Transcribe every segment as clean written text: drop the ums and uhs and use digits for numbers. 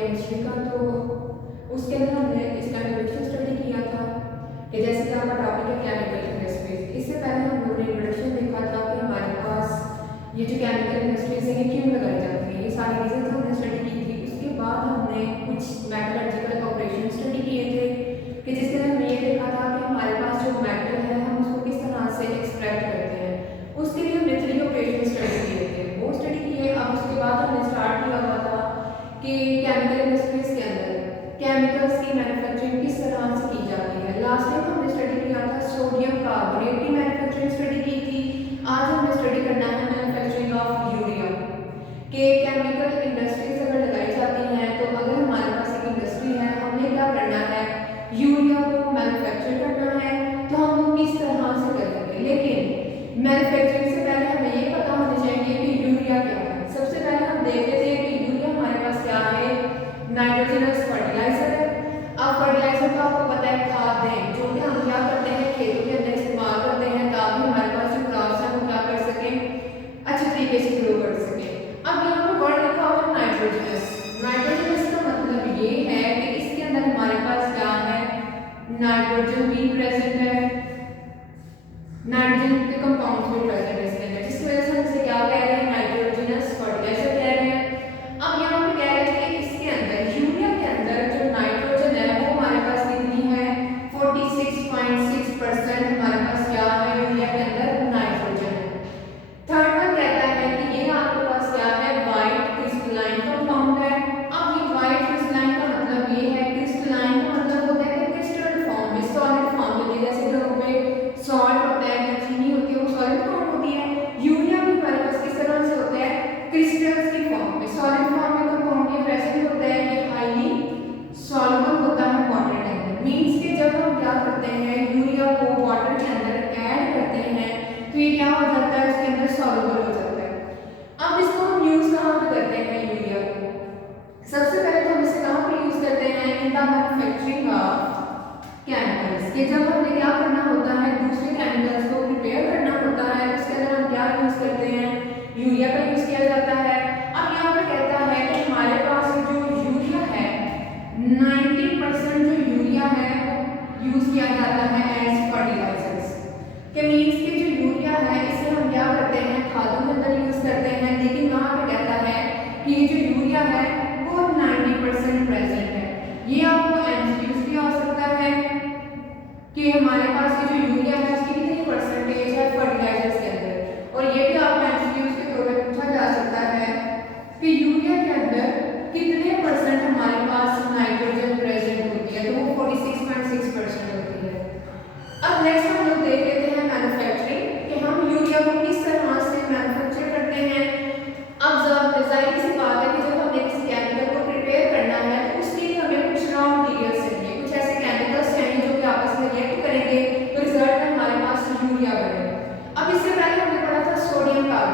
Chemistry का। तो उसके अंदर हमने इसका इंट्रोडक्शन स्टडी किया था कि जैसे कि आपका टॉपिक है केमिकल इंडस्ट्रीज। इससे पहले हम लोगों ने इंट्रोडक्शन देखा था कि हमारे पास ये जो केमिकल इंडस्ट्रीज है ये क्यों लगाई जाती है, ये सारी रीजन हमने स्टडी की थी। उसके बाद हमने कुछ मेटलर्जिकल ऑपरेशन स्टडी किए थे कि जिसके अंदर हमने ये देखा था कि हमारे पास जो मेटल है हम उसको किस तरह से एक्सट्रैक्ट करते हैं। उसके लिए हमने 3 ऑपरेशन स्टडी किए थे, वो स्टडी किए। अब उसके बाद हमने स्टार्ट किया हुआ था कि केमिकल इंडस्ट्रीज के अंदर केमिकल्स की मैन्युफैक्चरिंग किस तरह से की जाती है। लास्ट टाइम हमने स्टडी किया था सोडियम कार्बोनेट की मैन्युफैक्चरिंग स्टडी की थी। आज हमें स्टडी करना है मैन्युफैक्चरिंग ऑफ यूरिया के केमिकल इंडस्ट्रीज अगर लगाई जाती हैं तो अगर हमारे पास एक इंडस्ट्री है हमें क्या करना है, यूरिया को मैन्युफैक्चर करना है। तो हम वो किस तरह से करेंगे, लेकिन मैन्युफैक्चरिंग से पहले हमें ये पता होना चाहिए कि यूरिया क्या है। सबसे पहले हम देखते थे कि यूरिया हमारे पास क्या है, नाइट्रोजनस फर्टिलाइजर है। अब फर्टिलाइजर का आपको पता है खाद है जो कि हम क्या करते हैं खेतों के अंदर इस्तेमाल करते हैं ताकि हमारे पास जो क्रॉप्स है वो क्या कर सकें, अच्छे तरीके से ग्रो कर सकें। अब यहाँ पे वर्ड लिखा हुआ है नाइट्रोजनस। नाइट्रोजनस का मतलब ये है कि इसके अंदर हमारे पास क्या है, नाइट्रोजन भी प्रेजेंट है, नाइट्रोजन के कंपाउंड्स भी प्रेजेंट है इसके अंदर, जिसकी वजह से हम इसे क्या कह रहे हैं, नाइट्रोजनस फर्टिलाइजर कह रहे हैं। अब यहाँ पे कह रहे हैं कि इसके अंदर यूरिया के अंदर जो नाइट्रोजन है वो हमारे पास कितनी है, 46.6% हमारे पास क्या है, यूरिया के अंदर नाइट्रोजन है। थर्ड वन कहता है कि ये आपके पास क्या है, व्हाइट क्रिस्टलाइन कंपाउंड है। अब ये व्हाइट क्रिस्टलाइन का मतलब ये है, क्रिस्टलाइन का मतलब होता है कि क्रिस्टल फॉर्म में, सॉलिड फॉर्म में, जैसे घरों पे सॉल्ट होता है या चीनी होती है वो सॉलिड फॉर्म होती है। यूरिया भी हमारे पास किस तरह से होता है, क्रिस्टल्स की फॉर्म में, सॉलिड फॉर्म में कंपाउंड ये प्रेजेंट होता है, ये हाईली सॉल्युबल होता है वाटर के अंदर। मींस कि जब हम क्या करते हैं यूरिया को वाटर के अंदर ऐड करते हैं तो ये क्या हो जाता है, उसके अंदर सॉल्युबल हो जाता है। अब इसको हम यूज कहाँ पे करते हैं यूरिया को, सबसे पहले तो हम इसे कहाँ पे यूज करते हैं, in the manufacturing of chemicals. कि जब हमें क्या करना होता है, दूसरे केमिकल्स को प्रिपेयर करना होता है तो उसके अंदर हम क्या यूज करते हैं, यूरिया का यूज किया जाता है। अब यहाँ पे कहता है कि हमारे पास जो यूरिया है 90% जो यूरिया है वो यूज किया जाता है एज फर्टिलाइजर्स। के मींस कि जो यूरिया है इसे हम क्या करते हैं, खादों के अंदर यूज करते हैं। लेकिन वहाँ पे कहता है कि ये जो यूरिया है वो 90% प्रेजेंट है। ये आपको एमसीक्यूज भी आ सकता है कि हमारे पास ये जो यूरिया है उसकी कितनी परसेंटेज है फर्टिलाइजर्स के अंदर, और ये भी आपको एमसीक्यूज के तौर पे पूछा जा सकता है कि यूरिया के अंदर कितने परसेंट हमारे पास नाइट्रोजन प्रेजेंट होती है, तो वो 46.6% होती है। अब नेक्स्ट हम लोग देख लेते हैं मैन्युफैक्चरिंग कि हम यूरिया को किस तरह से मैन्युफैक्चर करते हैं। अब जाहिर सी बात है कि जब हमने किसी केमिकल को प्रिपेयर करना है तो उसके लिए हमें कुछ रॉ मटेरियल्स चाहिए, कुछ ऐसे केमिकल्स चाहिए जो कि आपस में रिएक्ट करेंगे तो रिजल्ट में हमारे पास यूरिया बने। अब इससे पहले हमने पढ़ा था सोडियम कार्बोनेट।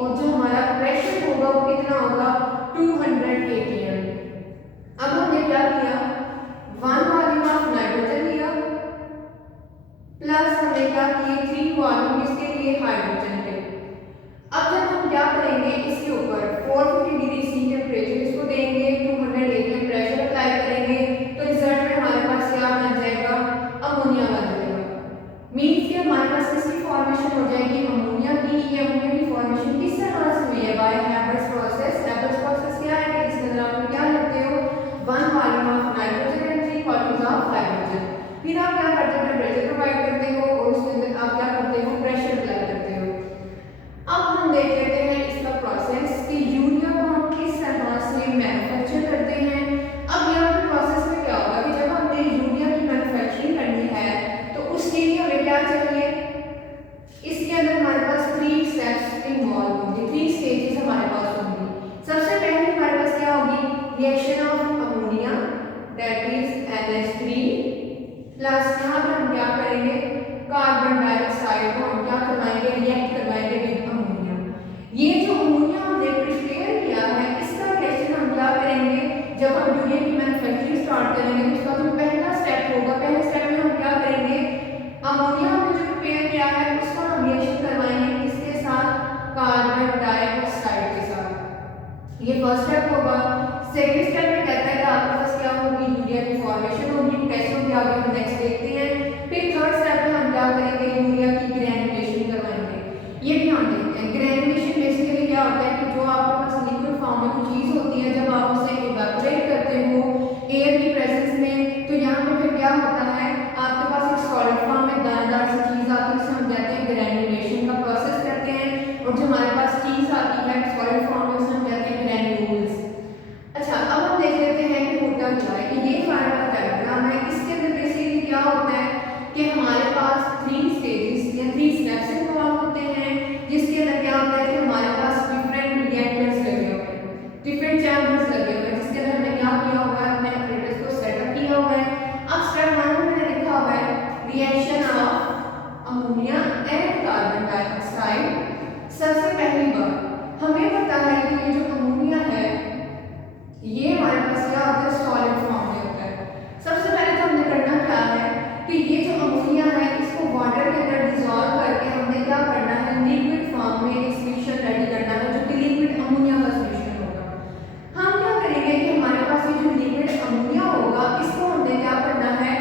और जो हमारा प्रेशर होगा वो कितना होगा 200 atm। अब हमने क्या किया, 1 वॉल्यूम ऑफ नाइट्रोजन लिया प्लस हमने क्या किए 3 वॉल्यूम इसके लिए हाइड्रोजन के। अब जब हम क्या करेंगे इसके ऊपर 450 डिग्री सी टेम्परेचर इसको देंगे, 200 atm प्रेशर अप्लाई करेंगे, तो रिजल्ट में हमारे पास क्या बन जाएगा, अमोनिया बन जाएगा। मीन्स कि हमारे पास किसकी फॉर्मेशन हो जाएगी, अमोनिया की। ये अमोनिया की फॉर्मेशन किस तरह से हुई है, by Haber's process. Haber's process क्या है, इसके अंदर आप क्या लिखते हो 1 volume of nitrogen and 3 volumes of hydrogen. फिर आप क्या करते हो, टेम्परेचर प्रोवाइड करते हो और उसके अंदर आप क्या करते हो, प्रेशर अप्लाई करते हो। अब हम देख लेते हैं इसका प्रोसेस कि यूरिया को हम किस तरह से मैन्युफैक्चर करते हैं। अब यहाँ पे प्रोसेस में क्या होगा कि जब हमने यूरिया की मैन्युफैक्चरिंग करनी है तो उसके लिए हमें क्या चाहिए, इसके अंदर हमारे पास 3 स्टेप्स इन्वॉल्व होंगे, 3 स्टेजेस हमारे पास होंगी। सबसे पहले हमारे पास क्या होगी, reaction of ammonia that is NH3 plus यहाँ पर हम क्या करेंगे, कार्बन डाइऑक्साइड को हम क्या करवाएंगे, रिएक्ट करवाएंगे विद अमोनिया। ये जो अमोनिया हमने प्रिपेयर किया है इसका रिएक्शन हम क्या करेंगे, जब हम यूरिया की मैन्युफैक्चरिंग स्टार्ट करेंगे तो उसका जो पहला स्टेप होगा, पहले स्टेप में हम क्या करेंगे, अमोनिया हमने जो प्रिपेयर किया है उसको हम रिएक्शन करवाएंगे किसके साथ, कार्बन डाइऑक्साइड के साथ। ये फर्स्ट स्टेप होगा। सेकंड स्टेप में कहता है कि आपके पास क्या होगी, यूरिया की फॉर्मेशन होगी, कैसे होगी आगे हम नेक्स्ट देखते हैं। फिर थर्ड स्टेप में हम क्या करेंगे, यूरिया की ग्रैन्युलेशन करवाएंगे। ये भी हम देखते हैं। ग्रैन्युलेशन बेसिकली क्या होता है कि जो आपके पास लिक्विड फॉर्म में कोई चीज होती है, जब आप उसे इवेपोरेट करते हो एयर की प्रेजेंस में, तो यहाँ पे फिर क्या होता है, आपके पास एक सॉलिड फॉर्म में दानेदार सी चीज आती है, उसे हम कहते हैं ग्रैन्युलेशन का प्रोसेस करते हैं। और जो हमारे पास चीज आती है सॉलिड फॉर्म में उसे हम कहते हैं ग्रैन्यूल्स। अच्छा, अब हम देख लेते हैं कि होता क्या है कि ये हमारे पास डायग्राम है। इसके अंदर बेसिकली क्या होता है कि हमारे पास 3 स्टेजेस या 3 स्टेप्स इन्वॉल्व होते हैं, जिसके अंदर क्या होता है कि हमारे पास डिफरेंट रिएक्टर्स लगे हुए हैं, डिफरेंट चैम्बर्स लगे हुए हैं, जिसके अंदर हमने क्या किया हुआ है, अपने ऑपरेटर्स को सेटअप किया हुआ है। अब स्टेप 1 में मैंने लिखा हुआ है reaction of ammonia and carbon dioxide. सबसे पहली बात हमें पता है कि ये जो अमोनिया है ये हमारे पास क्या होता है, सॉलिड फॉर्म में होता है। सबसे पहले तो हमने करना क्या है कि ये जो अमोनिया है इसको वाटर के अंदर डिसॉल्व करके हमने क्या करना है, लिक्विड फॉर्म में एक सॉल्यूशन रेडी करना है जो कि लिक्विड अमोनिया का सॉल्यूशन होगा। हम क्या करेंगे कि हमारे पास ये जो लिक्विड अमोनिया होगा इसको हमने क्या करना है,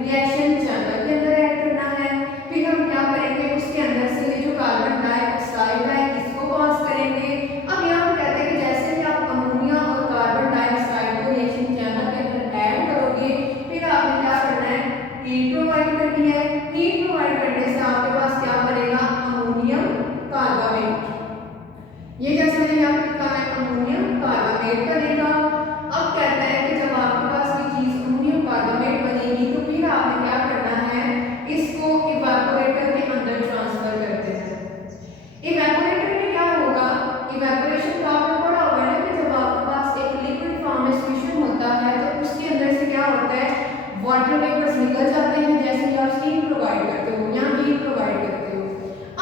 रिएक्शन चैम्बर के अंदर ऐड करना है। फिर हम क्या करेंगे, उसके अंदर से ये जो कार्बन डाइऑक्साइड है इसको पास करेंगे। अब यहाँ पे कहते हैं कि जैसे ही आप अमोनिया और कार्बन डाइऑक्साइड को रिएक्शन चैम्बर के अंदर ऐड करोगे, फिर आपने क्या करना है, हीट प्रोवाइड करनी है। हीट प्रोवाइड करने से आपके पास क्या बनेगा, अमोनियम कार्बामेट। ये जैसे मैंने यहाँ पे लिखा है अमोनियम कार्बामेट बनेगा। अब कहता है कि जब आपके पास ये चीज अमोनियम कार्बामेट बनेगी तो फिर आपने क्या करना है, इसको इवेपोरेटर के अंदर ट्रांसफर करते हैं। इवेपोरेटर में क्या होगा, इवेपोरेशन का आपने पढ़ा होगा ना कि जब आपके पास एक लिक्विड फॉर्म में सॉल्यूशन होता है तो उसके अंदर से क्या होता है, वाटर वेपर्स निकल जाते हैं जैसे कि आप स्टीम प्रोवाइड करते हो या हीट प्रोवाइड करते हो।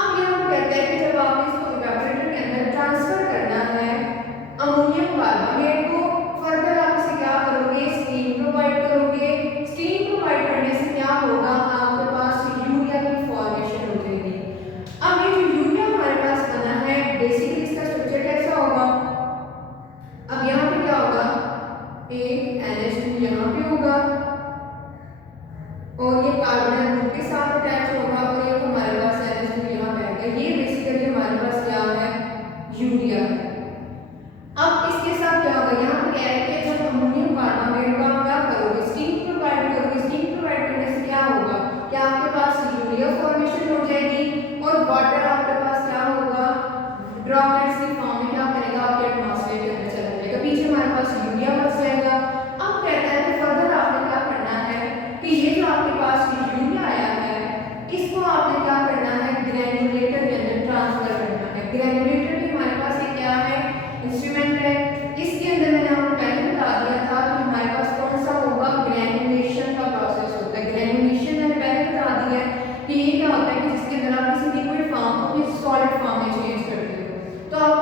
अब यहाँ पे कहते हैं कि जब आप इसको इवेपोरेटर के अंदर ट्रांसफर करना है अमोनियम कार्बामेट को, फर्दर आप इसे क्या करोगे, स्टीम प्रोवाइड करोगे। स्टीम प्रोवाइड करने से क्या होगा, आपके पास यूरिया की फॉर्मेशन हो जाएगी। अब ये जो यूरिया हमारे पास बना है बेसिकली इसका स्ट्रक्चर कैसा होगा, अब यहाँ पे क्या होगा, एक NH2 यहाँ पे होगा और ये कार्बन ग्रुप के साथ अटैच होगा और एक हमारे पास NH2 यहाँ बैठेगा। ये बेसिकली हमारे पास क्या है, यूरिया है। अब इसके साथ क्या होगा, यहाँ पे कह रहे हैं कि जब अमोनियम कार्बामेट को आप क्या करोगे, स्टीम प्रोवाइड करोगे। स्टीम प्रोवाइड करने से क्या होगा कि आपके पास यूरिया फॉर्मेशन हो जाएगी और वाटर आपके पास क्या होगा, ड्रॉपलेट्स की फॉर्म में क्या करेगा, आपके एटमॉस्फेयर के अंदर चला जाएगा, पीछे हमारे पास यूरिया बच जाएगा। अब कहता है कि फर्दर आपने क्या करना है कि ये जो आपके पास यूरिया आया है इसको आपने क्या करना है, ग्रैन्युलेटर के अंदर ट्रांसफर करना है। ग्रैन्युलेटर भी हमारे पास ये क्या है, इंस्ट्रूमेंट है। इसके अंदर मैंने आपको पहले बता दिया था कि हमारे पास कौन सा होगा, ग्रैन्युलेशन का प्रोसेस होता है। ग्रैन्युलेशन मैंने पहले बता दिया है कि ये क्या होता है कि जिसके अंदर आप किसी लिक्विड फॉर्म को किसी सॉलिड फॉर्म में चेंज करते हो। तो आप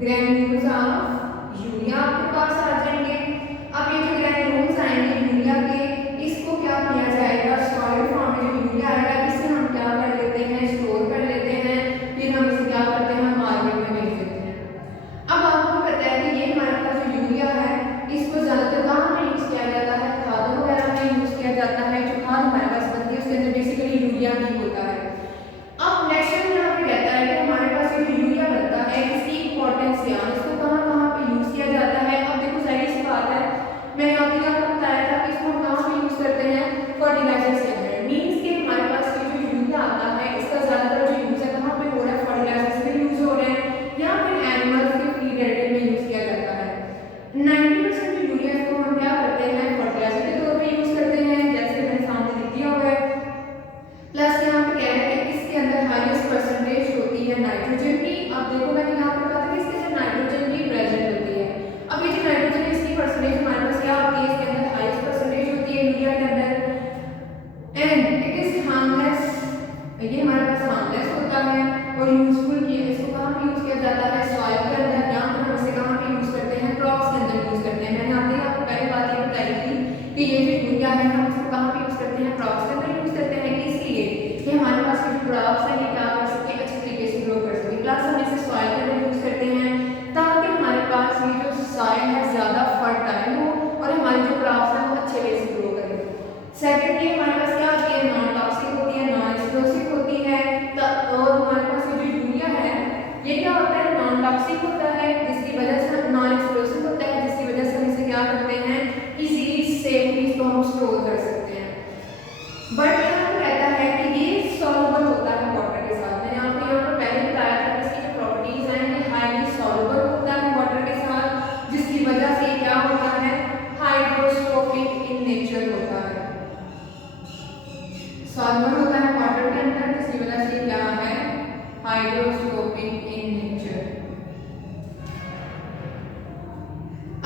ग्रैन्यूल्स ऑफ यूरिया आपके पास आ जाएंगे। अब ये जो ग्रैन्यूल्स आएंगे यूरिया के, इसको क्या किया जाएगा, सॉलिड फॉर्म में जो यूरिया आएगा इसे हम क्या कर लेते हैं, स्टोर कर लेते हैं, फिर हम इसे क्या करते हैं, मार्केट में बेच देते हैं। अब आपको पता है कि ये हमारे पास जो यूरिया है इसको ज्यादातर कहाँ पे यूज किया जाता है, खादों वगैरह में यूज किया जाता है। जो खाद हमारे पास बनती है उसके अंदर बेसिकली यूरिया ही होता है। अब नेक्स्ट यहाँ पे कहता है कि हमारे पास ये जो यूरिया बनता है इसकी इंपॉर्टेंस क्या है, इसको कहाँ कहाँ पे यूज किया जाता है। अब देखो सारी सी बात है, मैंने आपको बताया था कि इसको हम कहाँ पे यूज करते हैं, फर्टिलाइजर के अंदर। मीन्स कि हमारे पास ये जो यूरिया आता है इसका ज्यादातर जो यूज है कहाँ पे हो रहा है, फर्टिलाइजर्स में यूज हो रहे हैं या फिर एनिमल्स के फीड एडिटिव में यूज किया जाता है। 90% जो यूरिया को हम क्या करते हैं, फर्टिलाइजर के तौर पे यूज करते हैं, जैसे मैंने सामने लिख दिया हुआ है। प्लस यहाँ पे कह रहे हैं कि इसके अंदर हाईएस्ट परसेंटेज होती है नाइट्रोजन की। अब देखो मैंने यहाँ पे कहा था कि इसके अंदर नाइट्रोजन की प्रेजेंट होती है। अब ये जो नाइट्रोजन है इसकी परसेंटेज हमारे पास क्या होती है, इसके अंदर हाईएस्ट परसेंटेज होती है यूरिया के अंदर। एंड इट इज हार्मलेस, ये हमारे पास हार्मलेस होता है और यूजफुल की इसको कहाँ पे यूज किया जाता है, सॉइल के अंदर, या फिर हम इसे कहाँ पे यूज करते हैं, क्रॉप्स के अंदर यूज करते हैं। मैंने आपको पहले बात ये बताई थी कि ये जो यूरिया है हम इसको कहाँ पे यूज करते हैं, क्रॉप्स के अंदर यूज करते हैं, इसलिए कि हमारे पास जो क्रॉप्स है ये क्या कर सके, अच्छे तरीके से ग्रो कर सके। प्लस हम इसे सॉइल के अंदर यूज करते हैं ताकि हमारे पास ये जो सॉइल है ज्यादा फर्टाइल हो और हमारी जो क्रॉप्स है वो अच्छे वे से ग्रो करें। सेकेंडली हमारे पास क्या होती है, नॉन टॉक्सिक होती है, नॉन एक्सप्लोसिव होती है। और हमारे पास ये जो यूरिया है ये क्या होता है, नॉन टॉक्सिक होता है जिसकी वजह से, नॉन एक्सप्लोसिव होता है जिसकी वजह से हम इसे क्या करते हैं, इजीली सेफली इसको हम स्टोर कर सकते हैं। बट यहाँ पे कहता है कि ये सॉल्युबल होता है वाटर के साथ। मैंने आपको यहाँ पर पहले बताया था कि इसकी जो प्रॉपर्टीज हैं ये हाईली सॉल्युबल होता है वाटर के साथ, जिसकी वजह से क्या होता है, हाइड्रोस्कोपिक इन नेचर होता है। सॉल्युबल होता है वाटर के अंदर जिसकी वजह से क्या है, हाइड्रोस्कोपिक इन नेचर।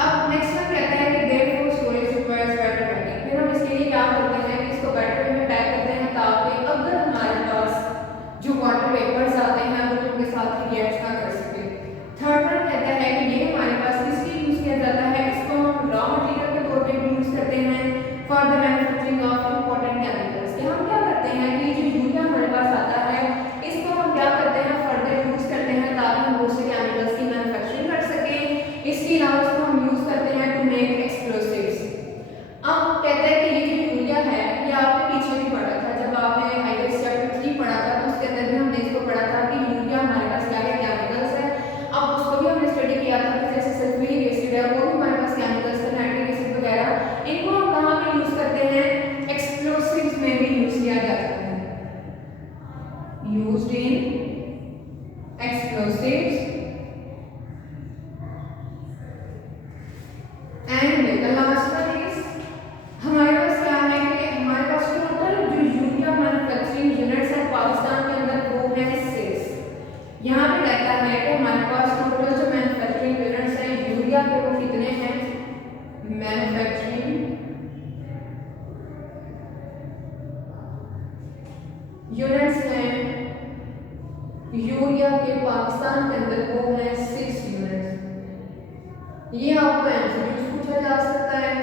अब नेक्स्ट में कहता है कि therefore storage requires better packing. फिर हम इसके लिए क्या करते हैं कि इसको बेटर वे में पैक करते हैं ताकि अगर हमारे पास जो वाटर वेपर्स आते हैं वो उनके साथ रिएक्ट ना कर सके। थर्ड वन कहता है कि ये हमारे पास किसके यूज किया जाता है, इसको हम रॉ मटेरियल के तौर पे भी यूज करते हैं for the manufacturing of important chemicals. कि हम क्या करते हैं कि जो यूरिया हमारे पास आता है इसको हम क्या करते हैं, फर्दर यूज करते हैं ताकि हम दूसरे केमिकल्स की मैन्युफैक्चरिंग कर सकें। इसके अलावा इसको हम यूज करते हैं टू मेक एक्सप्लोसिव्स। अब कहते हैं कि ये जो यूरिया है ये आपने पीछे भी पढ़ा था, जब आपने हाईवे चैप्टर 3 पढ़ा था तो उसके अंदर भी हमने इसको पढ़ा था कि यूरिया हमारे पास क्या है, केमिकल्स है। अब उसको भी हमने स्टडी किया था कि जैसे सल्फ्यूरिक एसिड है वो भी हमारे पास केमिकल्स है, नाइट्रिक एसिड वगैरह, इनको हम कहाँ पे यूज करते हैं, एक्सप्लोसिव्स में भी यूज किया जाता है, used in explosives। And the last one is हमारे पास क्या है कि हमारे पास टोटल जो यूरिया मैन्युफैक्चरिंग यूनिट्स है पाकिस्तान के अंदर वो है 6। यहाँ पे कहता है कि हमारे पास टोटल जो मैन्युफैक्चरिंग यूनिट्स हैं यूरिया के वो कितने हैं, मैन्युफैक्चरिंग यूनिट्स हैं यूरिया के पाकिस्तान के अंदर वो है 6 यूनिट्स। ये आपको एमसीक्यूज पूछा जा सकता है,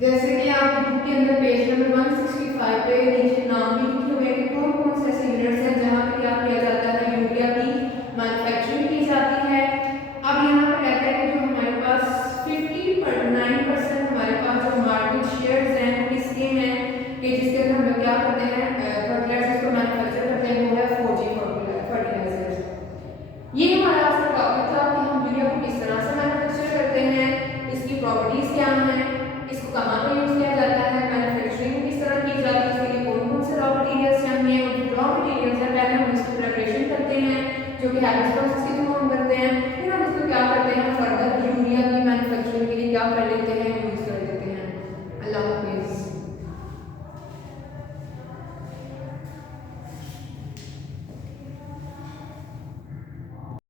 जैसे कि आपकी बुक के अंदर पेज नंबर 165 पे नीचे नाम भी लिखे हुए हैं कि कौन कौन से ऐसे यूनिट्स हैं जहाँ पे क्या किया जाता है, यूरिया की मैन्युफैक्चरिंग की जाती है। अब यहाँ पे कहता है कि जो हमारे पास 59% हमारे पास जो मार्केट शेयर्स हैं वो किसके हैं, कि जिसके अंदर हम क्या करते हैं, फर्टिलाइजर्स को मैन्युफैक्चर करते हैं, वो है 4G फर्टिलाइजर्स। ये हमारा आज का टॉपिक था कि हम यूरिया को किस तरह से मैन्युफैक्चर करते हैं, इसकी प्रॉपर्टीज क्या हैं, इसको कहाँ पे यूज किया जाता है, मैन्युफैक्चरिंग किस तरह की जाती है, इसके लिए कौन कौन से रॉ मटेरियल्स चाहिए, और जो रॉ मटेरियल्स है पहले हम इसकी प्रिपरेशन करते हैं जो कि हाइड्रोस्कोपिक